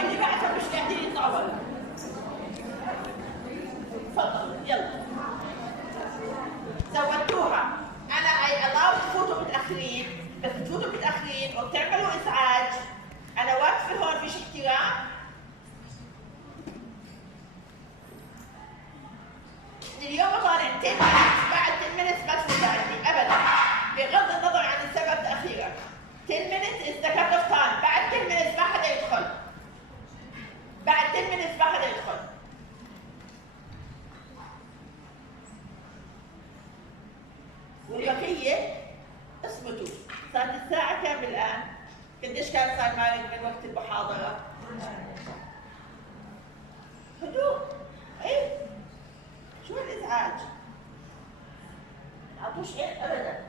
اللي بعدها مش قاعدين يطلعوا. تفضل يلا. زودتوها. انا الاو تفوتوا متاخرين، بس تفوتوا متاخرين وبتعملوا ازعاج. انا واقفه هون فيش احترام. اليوم ضارين 10 minutes، بعد 10 minutes ما تفوت عندي ابدا، بغض النظر عن السبب تاخيرك. 10 minutes is the cut off time. بعد 10 minutes ما حدا يدخل. بعد 10 minutes ما حدا يدخل. والبقية اصمتوا. صارت الساعة كام الآن؟ قديش كان صار معك من وقت المحاضرة؟ هدوء. ايه؟ شو الإزعاج؟ ما عطوش إيه أبداً.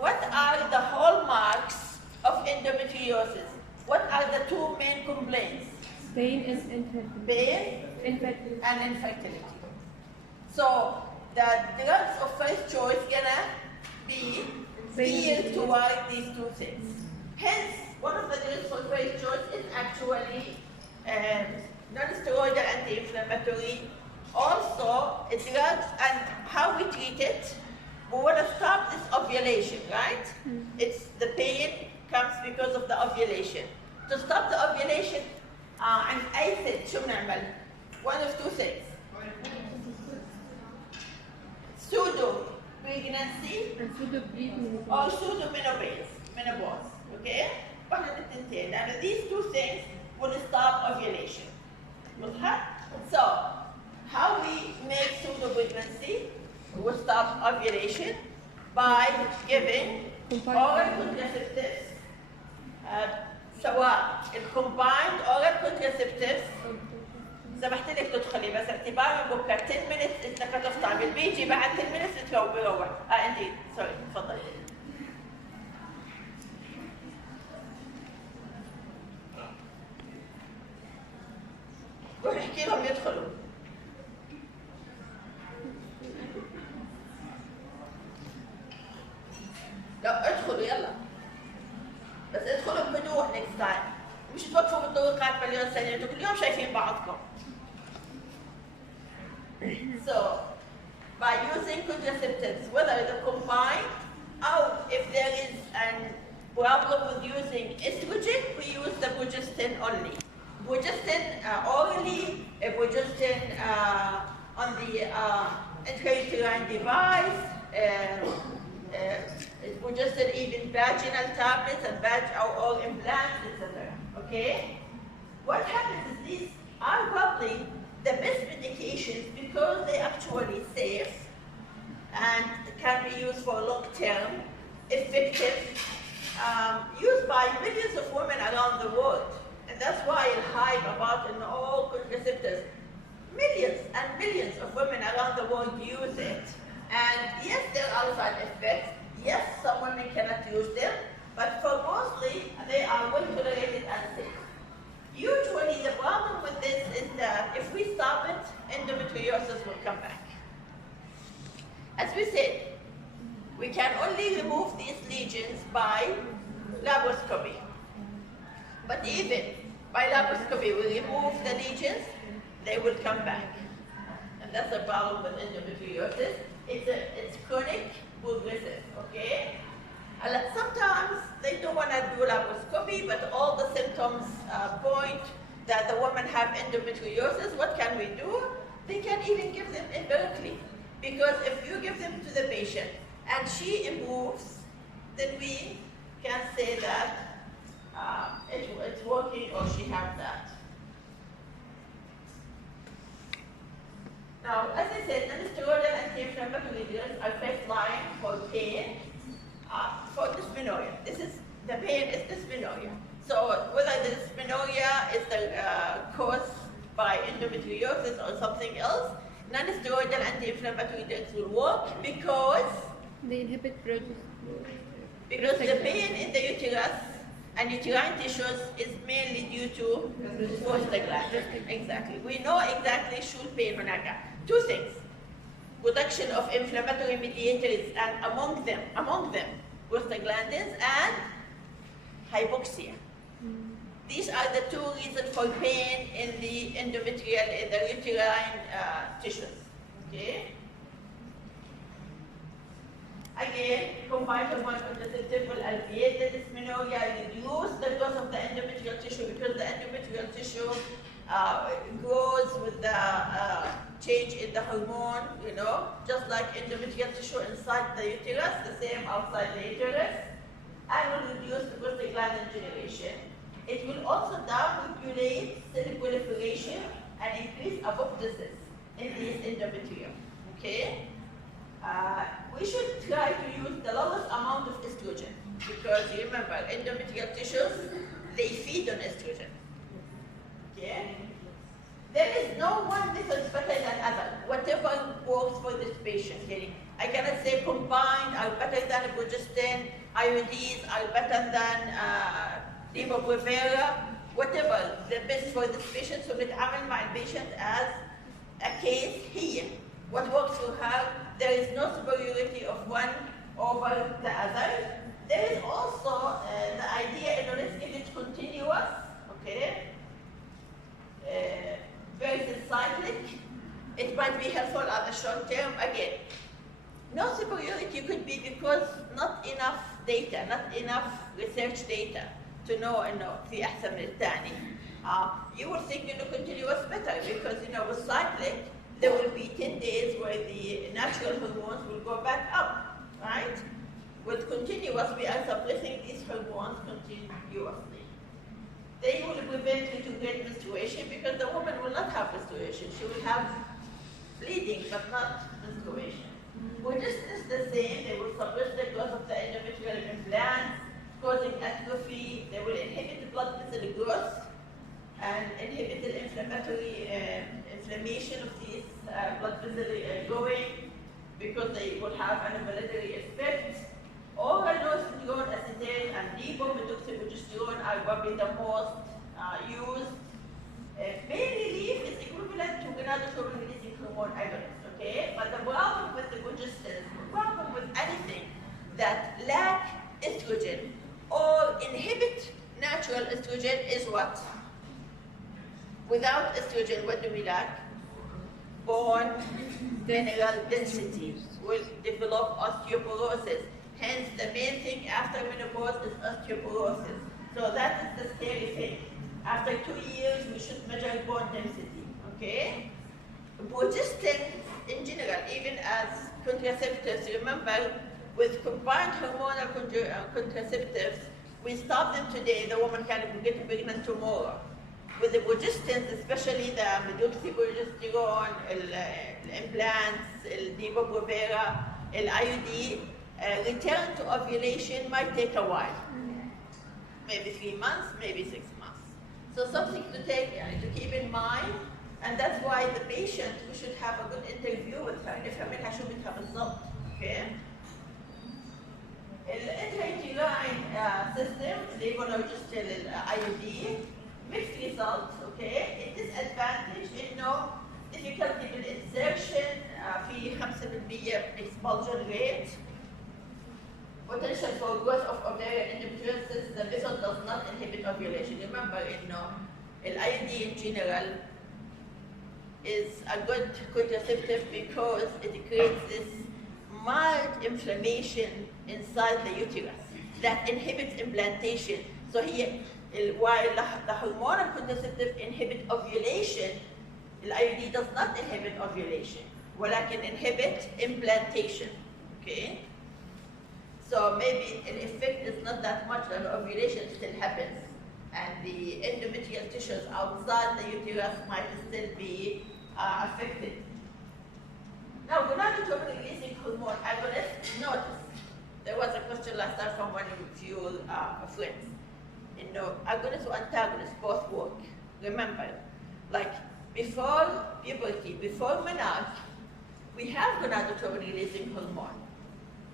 What are the hallmarks of endometriosis? What are the two main complaints? Pain and infertility. Pain Infertility. and infertility. So the drugs of first choice gonna be geared toward these two things. Hence, one of the drugs for first choice is actually non-steroidal anti-inflammatory. Also, a drug, and how we treat it. We want to stop this ovulation, right? It's the pain comes because of the ovulation. To stop the ovulation, and I said, شو بنعمل? One of two things. Pseudo pregnancy or pseudo menopause. Okay? واحدة من التنتين. Now these two things will stop ovulation. So, how we make pseudo pregnancy? We will stop ovulation by giving oral contraceptives. سواء الcombined oral contraceptives. سمحت لك تدخلي بس اعتبارا بكره 10 minutes انت كتفطر بالبيجي بعد 10 minutes بروح. انت سوري تفضلي. روح احكي لهم يدخلوا. لا ادخلوا يلا. بس ادخلوا بهدوء next time. مش توقفوا بالطرقات مليون سنة، انتوا كل يوم شايفين بعضكم. So, by using contraceptives, whether they're combined or if there is a problem with using estrogen, we use the progestin only. Progestin orally, progestin on the intrauterine device, progestin even vaginal tablets and or implants, etc. Okay? What happens is these are probably the best medications because they're actually safe and can be used for long term, effective, used by millions of women around the world. And that's why the hype about all contraceptives. Millions and millions of women around the world use it. And yes, there are side effects. Yes, some women cannot use them, but for mostly they are well tolerated and safe. Usually the problem with this is that if we stop it, endometriosis will come back. As we said, we can only remove these lesions by laparoscopy. But even by laparoscopy, we remove the lesions, they will come back. And that's the problem with endometriosis. It's chronic, progressive, okay? And sometimes they don't want to do laparoscopy, but all the symptoms point that the women have endometriosis. What can we do? They can even give them empirically. Because if you give them to the patient and she improves, then we can say that it's working or she has that. Now, as I said, non-steroidal anti-inflammatory drugs are first line for pain, for dysmenorrhea. The pain is dysmenorrhea. So whether the dysmenorrhea is caused by endometriosis or something else, non-steroidal anti-inflammatory drugs will work because They inhibit the pain in the uterus and uterine tissues is mainly due to prostaglandin. Exactly. We know exactly شو البين هناك. Two things. Production of inflammatory mediators and among them prostaglandins and hypoxia. These are the two reasons for pain in the endometrial, in the uterine tissues. Okay. Again, combined hormone contraceptive will alleviate the dysmenorrhea, reduce the growth of the endometrial tissue because the endometrial tissue grows with the change in the hormone, just like endometrial tissue inside the uterus, the same outside the uterus, and will reduce the prostaglandin generation. It will also down-regulate cell proliferation and increase apoptosis in these endometrium. Okay? We should try to use the lowest amount of estrogen because you remember endometrial tissues, they feed on estrogen. Okay? There is no one method better than other. Whatever works for this patient. Okay? I cannot say combined are better than progestin, IUDs are better than depo-provera, whatever the best for this patient. So بنتعامل مع patient as a case here. What works for her, there is no superiority of one over the other. There is also the idea, let's give it continuous, okay, versus cyclic. It might be helpful at the short term. Again, no superiority could be because not enough data, not enough research data to know في أحسن من الثاني. You would think continuous better because with cyclic there will be 10 days where the natural hormones will go back up, right? With continuous, we are suppressing these hormones continuously. They will prevent retrograde menstruation because the woman will not have menstruation. She will have bleeding, but not menstruation. Progestin is the same. They will suppress the growth of the endometrial implants, causing atrophy. They will inhibit the blood vessel growth and inhibit the inflammation of these blood vessels going because they will have an inflammatory effect. Oral nostril acetate and depo-methoxyprogesterone are probably the most used. Pain relief is equivalent to gonadotropin releasing hormone agonist, okay? But the problem with the progesterone, the problem with anything that lack estrogen or inhibit natural estrogen is what? Without estrogen, what do we lack? Bone mineral density will develop osteoporosis. Hence, the main thing after menopause is osteoporosis. So that is the scary thing. After 2 years, we should measure bone density, okay? Progestin, in general, even as contraceptives, remember, with combined hormonal contraceptives, we stop them today, the woman can get pregnant tomorrow. With the progestins, especially the methoxyprogesterone, implants, depo-provera, IUD, return to ovulation might take a while. Maybe 3 months, maybe 6 months. So something to keep in mind, and that's why the patient, we should have a good interview with her. نفهم منها شو بدها بالضبط, okay? الانترauterine system, اللي هو progestin IUD, mixed results, okay? It is advantage إنه difficulty بالinsertion, في 5% expulsion rate, potential for growth of ovarian endometriosis. The method does not inhibit ovulation. Remember, IUD in general is a good contraceptive because it creates this mild inflammation inside the uterus that inhibits implantation. So while the hormonal contraceptive inhibit ovulation, the IUD does not inhibit ovulation, ولكن inhibit implantation. Okay. So maybe the effect is not that much, and ovulation still happens, and the endometrial tissues outside the uterus might still be affected. was a question last time from one of your friends. You know, agonist or antagonist both work. Remember, like before puberty, before menarche, we have gonadotropin releasing hormone.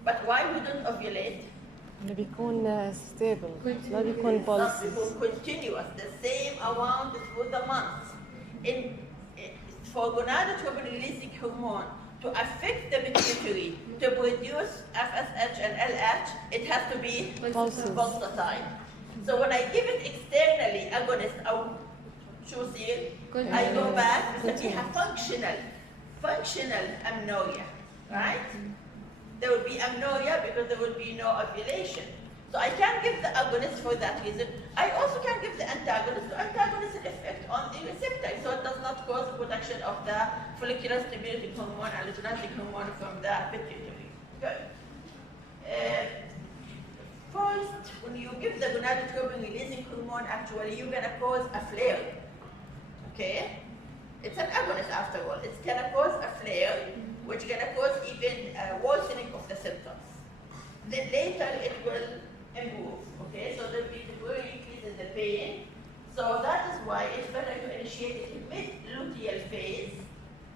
But why we don't ovulate? اللي بيكون stable ما بيكون Not pulse. before continuous, the same amount through the months. For gonadotropin releasing hormone to affect the pituitary to produce FSH and LH, it has to be Pulses. pulsatile. So when I give it externally, agonist or choosing, I go back because we have functional amnoria, right? There will be amnoria because there will be no ovulation. So I can give the agonist for that reason. I also can give the antagonist to antagonist effect on the receptor, so it does not cause production of the follicular stimulating hormone and luteinizing hormone from the pituitary. Good. First, when you give the gonadotropin releasing hormone, actually you're gonna cause a flare. Okay? It's an agonist after all. It's gonna cause a flare, which is gonna cause even worsening of the symptoms. Then later it will improve. Okay, so there'll be temporary increase in the pain. So that is why it's better to initiate it in mid-luteal phase,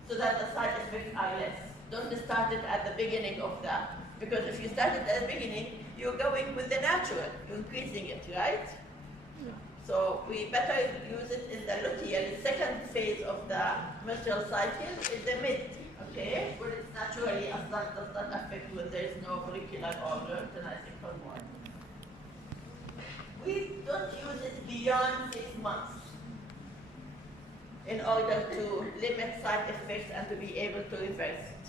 so that the side effects are less. Don't start it at the beginning of that, because if you start it at the beginning, you're going with the natural, you're increasing it, right? So we better use it in the luteal, the second phase of the menstrual cycle, in the mid. Okay, where it's naturally does not affect when there is no follicular or luteinizing hormone. We don't use it beyond 6 months in order to limit side effects and to be able to reverse it.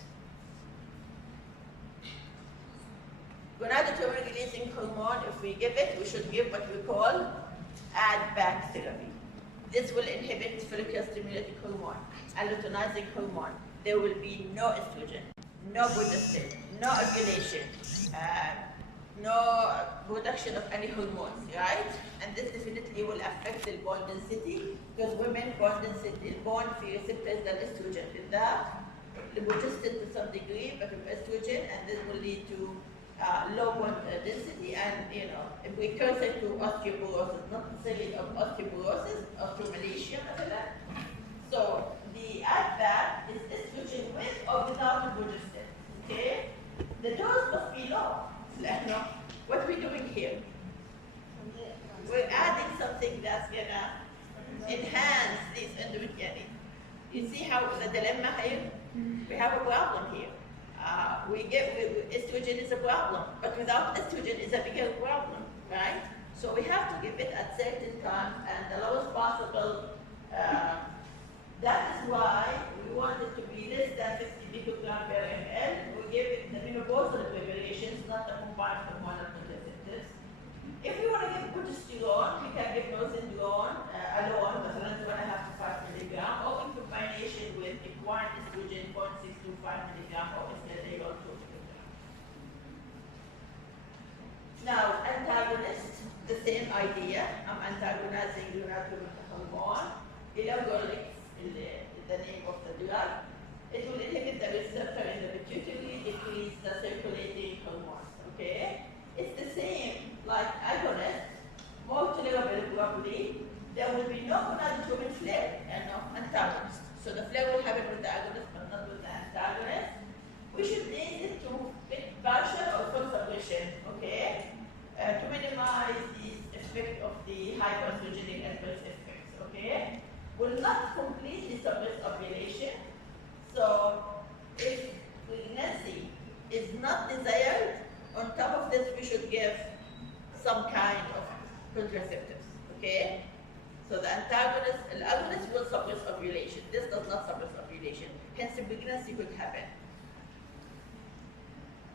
Gonadotropin releasing hormone, if we give it, we should give what we call add-back therapy. This will inhibit follicular stimulating hormone and luteinizing hormone. There will be no estrogen, no progesterone, no ovulation, no production of any hormones, right? And this definitely will affect the bone density, because women bone density, bone receptors than estrogen. In that, the progesterone to some degree, but with estrogen, and this will lead to low bone density and, you know, a precursor to osteoporosis, not necessarily of osteoporosis, osteomalacia, so the add-back is estrogen with or without the progesterone, okay? The dose must be low. What are we doing here? We're adding something that's gonna enhance this endometriosis. You see how the dilemma here? We have a problem here. Estrogen is a problem, but without estrogen is a bigger problem, right? So we have to give it at certain time and the lowest possible. That is why we want it to be less than 50 picogram per ml. We give it the menopausal preparations, not the combined hormonal contraceptives. If we want to give progesterone, we can give nosindrone alone, مثلا 2.5 to 5 milligram, or in combination with equine estrogen 0.6 to 5 milligram, or estradiol or 2 milligram. Now, antagonist, the same idea. I'm antagonizing gonadotropin hormone. Elagolix is the name of the drug. It will inhibit the receptor in the pituitary, decrease the circulating hormones. Okay, it's the same like agonist, more tolerable probably. There will be no gonadotropin flare and no antagonist. So the flare will happen with the agonist, but not with the antagonist. We should need it to partial or full suppression. Okay, to minimize the effect of the hypoestrogenic adverse effects. Okay. Will not completely suppress ovulation. So if pregnancy is not desired, on top of this we should give some kind of contraceptives, okay? So the agonist will suppress ovulation. This does not suppress ovulation. Hence pregnancy could happen.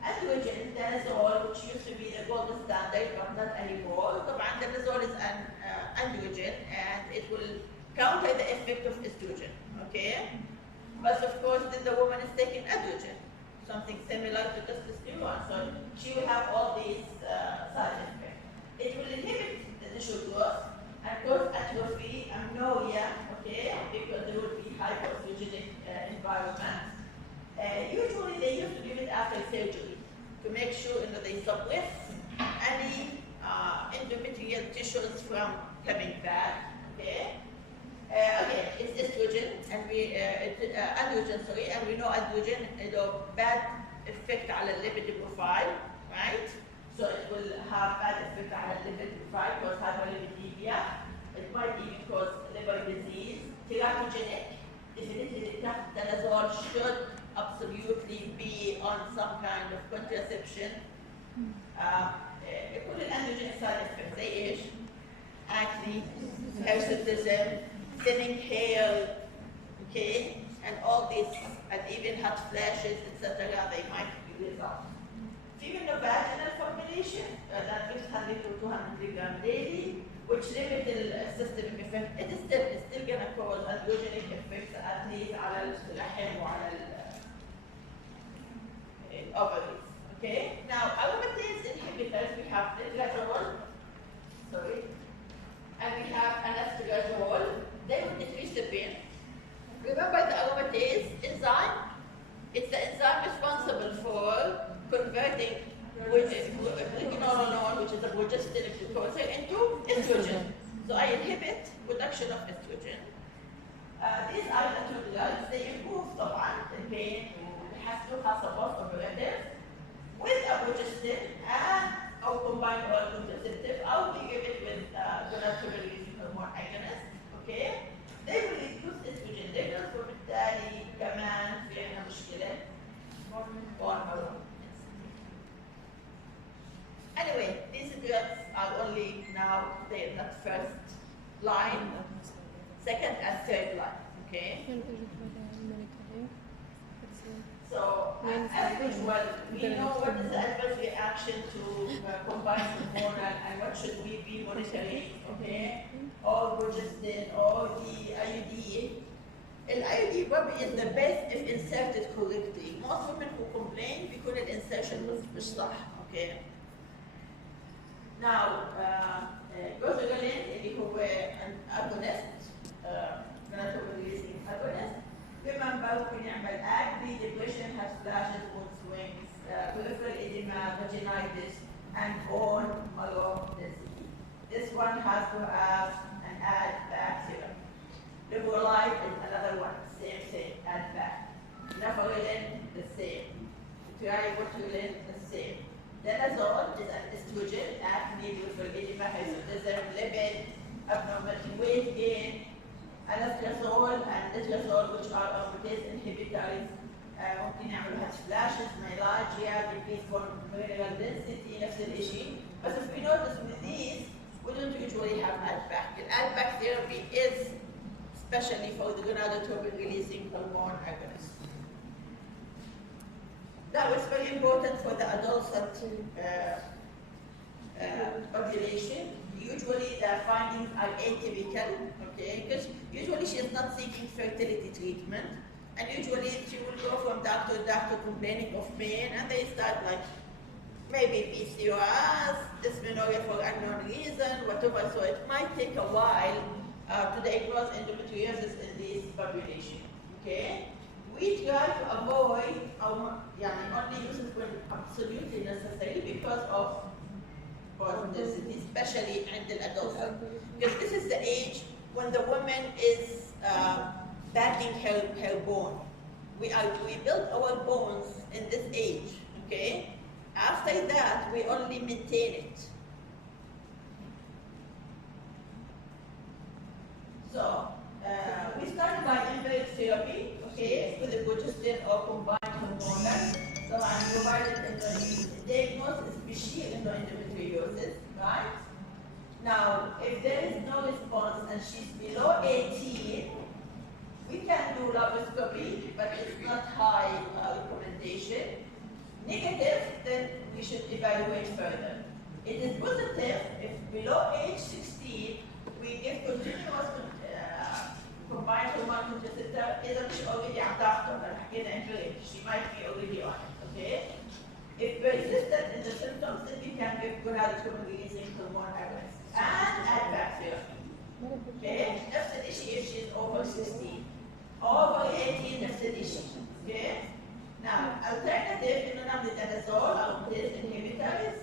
Androgen, danazole, which used to be the gold standard, but not anymore. Danazole is an androgen, and it will counter the effect of estrogen, okay? But of course, then the woman is taking estrogen, something similar to testosterone, so she will have all these side effects. It will inhibit the tissue growth and cause atrophy, amnoria, okay, because there will be hypoestrogenic environment. Usually they used to give it after surgery to make sure, you know, they suppress any endometrial tissues from coming back. Okay. Again, it's estrogen and androgen, sorry, and we know androgen is a bad effect on the lipid profile, right? So it will have bad effect on the lipid profile, cause hyperlipidemia. It might even cause liver disease. Teratogenic, definitely the should absolutely be on some kind of contraception. كل الأندروجين side effects زي إيش؟ acne, hirsutism, thinning hair, okay, and all this, and even hot flashes, etc. They might be resolved. Female vaginal formulation that gives 100 to 200 milligram daily, which limit the systemic effect. It is still going to cause androgenic effects at least على الرحم وعلى ovaries. Okay. Now, aromatase inhibitors, we have letrozole, sorry, and we have anastrozole. They will decrease the pain. Remember the aromatase enzyme? It's the enzyme responsible for converting regeneron, which is a progesterone precursor, into estrogen. So I inhibit production of estrogen. These are the two drugs. They improve the pain. It has to have a post-operative with a progestin and or combined oral contraceptive, or we give it with gonadotropin hormone agonist. Okay? They will reduce estrogen levels, وبالتالي كمان في عندنا مشكلة hormone. Anyway, these drugs are only now they're not first line, second and third line. Okay? So, as usual, we know what is the adverse reaction to combined hormonal and what should we be monitoring, okay? Or progestin, or the IUD. The IUD probably is the best if inserted correctly. Most women who complain because the insertion was مش صح, okay? Now, goserelin اللي هو an agonist, gonadotropin releasing agonist. Remember, we نعمل acne, depression, has flashes, mood swings, peripheral edema, vaginitis, and bone marrow disease. This one has to have an add back serum. Liverolite is another one, same, add back. Nafarelin, the same. Triibotulin, the same. Danazole is an estrogen, acne, peripheral edema, hirsutism, lipid, abnormality, weight gain. Anastrozole and letrozole, which are aromatase inhibitors, ممكن يعملوا hot flashes, myalgia, decrease for mineral density, نفس الشيء. But if we notice with these, we don't usually have add-back. The add-back therapy is especially for the gonadotropin releasing hormone agonists. That was very important for the adolescent population. Usually the findings are atypical, okay, because usually she is not seeking fertility treatment, and usually she will go from doctor to doctor complaining of pain, and they start like maybe PCOS, dysmenorrhea for unknown reason, whatever. So it might take a while to diagnose endometriosis in this population, okay. We try to avoid only use it when absolutely necessary because of density, especially in the adults, because this is the age when the woman is backing her bone. We build our bones in this age, okay? After that, we only maintain it. So, we started by empiric therapy, okay, with the progestin or combined hormonal. So I'm provided in the diagnosis is endometriosis, right? Now, if there is no response and she's below 18, we can do laparoscopy, but it's not high recommendation. Negative, then we should evaluate further. It is positive if below age 16, we give continuous combined hormone contraceptive. إذا مش already عم تاخده حكينا empiric, she might be already on it, okay? If persistent in the symptoms, then we can give gonadotropin releasing hormone agonist and add back therapy. Okay? نفس الشيء if she is over 16. Over 18, نفس الشيء. Okay? Now, alternative إنه نعمل danazole أو aromatase inhibitors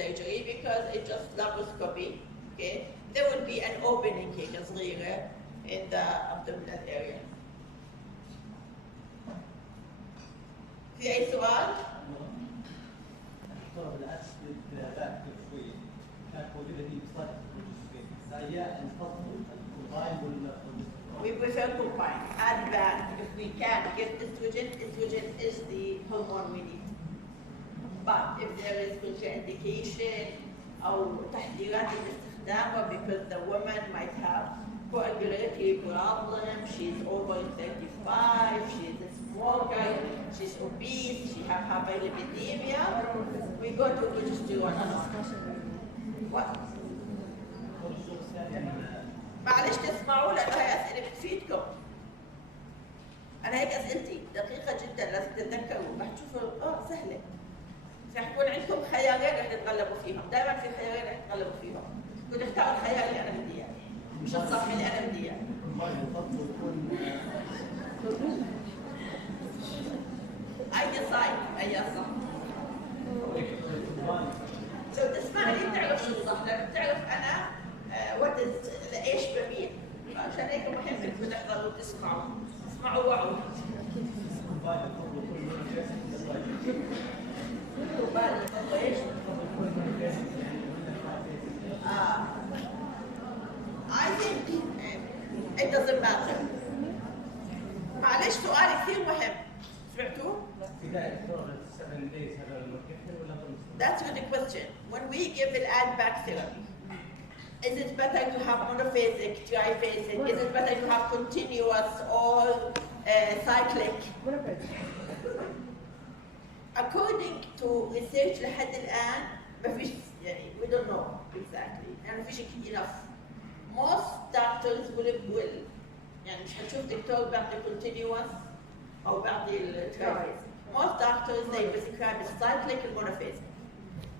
surgery because it's just laparoscopy. Okay, there will be an opening كده صغيرة in the abdominal area. في أي سؤال؟ We prefer combine. Add back if we can get estrogen. Estrogen is the hormone we need. But if there is contraindication أو تحذيرات لاستخدامه because the woman might have coagulatory problem, she's over 35, she's a smoker, she's obese, she have hyperlipidemia, we go to progesterone alone. What? معلش تسمعوا لأنه هي أسئلة بتفيدكم. أنا هيك أسئلتي دقيقة جدا لازم تتذكروا، رح تشوفوا سهلة. رح يكون عندكم خيارين رح تتغلبوا فيهم، دائما في خيارين رح تتغلبوا فيهم. كنت اختاروا الخيار اللي أنا بدي إياه، مش الصح اللي أنا بدي إياه. أي صح، أي صح. لو تسمعني بتعرف شو الصح، لأنه بتعرف أنا ايش بميل، عشان هيك مهم انكم تحضروا وتسمعوا، اسمعوا وعوا. I think it doesn't matter. معلش سؤال كثير مهم، سمعتوه؟ That's a good question. When we give an add-back therapy, is it better to have monophasic, triphasic? Is it better to have continuous or cyclic? According to research لحد الآن ما فيش يعني we don't know exactly يعني ما فيش enough. Most doctors will يعني مش هتشوف دكتور بيعطي continuous أو بيعطي triphasic. Most doctors they prescribe cyclic and monophasic.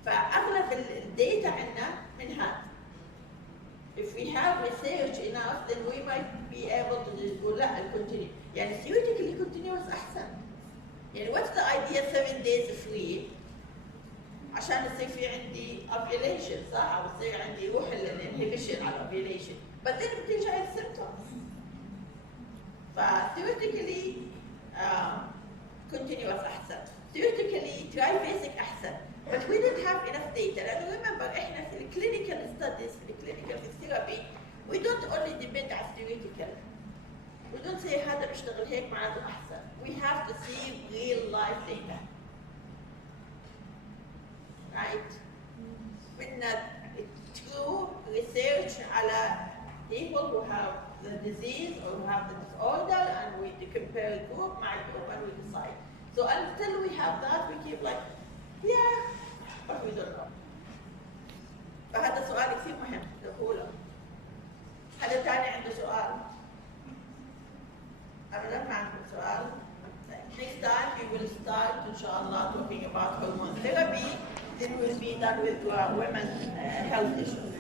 فأغلب الداتا عندنا من هذا. If we have research enough, then we might be able to do لا continue. يعني theoretically continuous أحسن. يعني what's the idea 7 days free عشان يصير في عندي ovulation صح؟ أو يصير عندي يروح الانهبيشن على ovulation. But then بترجع الsymptoms. theoretically continuous أحسن. Theoretically triphasic أحسن. But we didn't have enough data. And remember, إحنا في clinical studies, في clinical therapy, we don't only depend on theoretical. We don't say هذا بيشتغل هيك معناته أحسن. We have to see real life data. Right? بدنا true research على people who have the disease or who have the disorder, and we compare group مع group and we decide. So until we have that, we keep like, yeah, but we don't know. فهذا سؤال كثير مهم نقوله. حدا ثاني عنده سؤال؟ أبدا ما عندكم سؤال؟ Next time we will start inshallah talking about hormone therapy. Then we'll be done with women's health issues.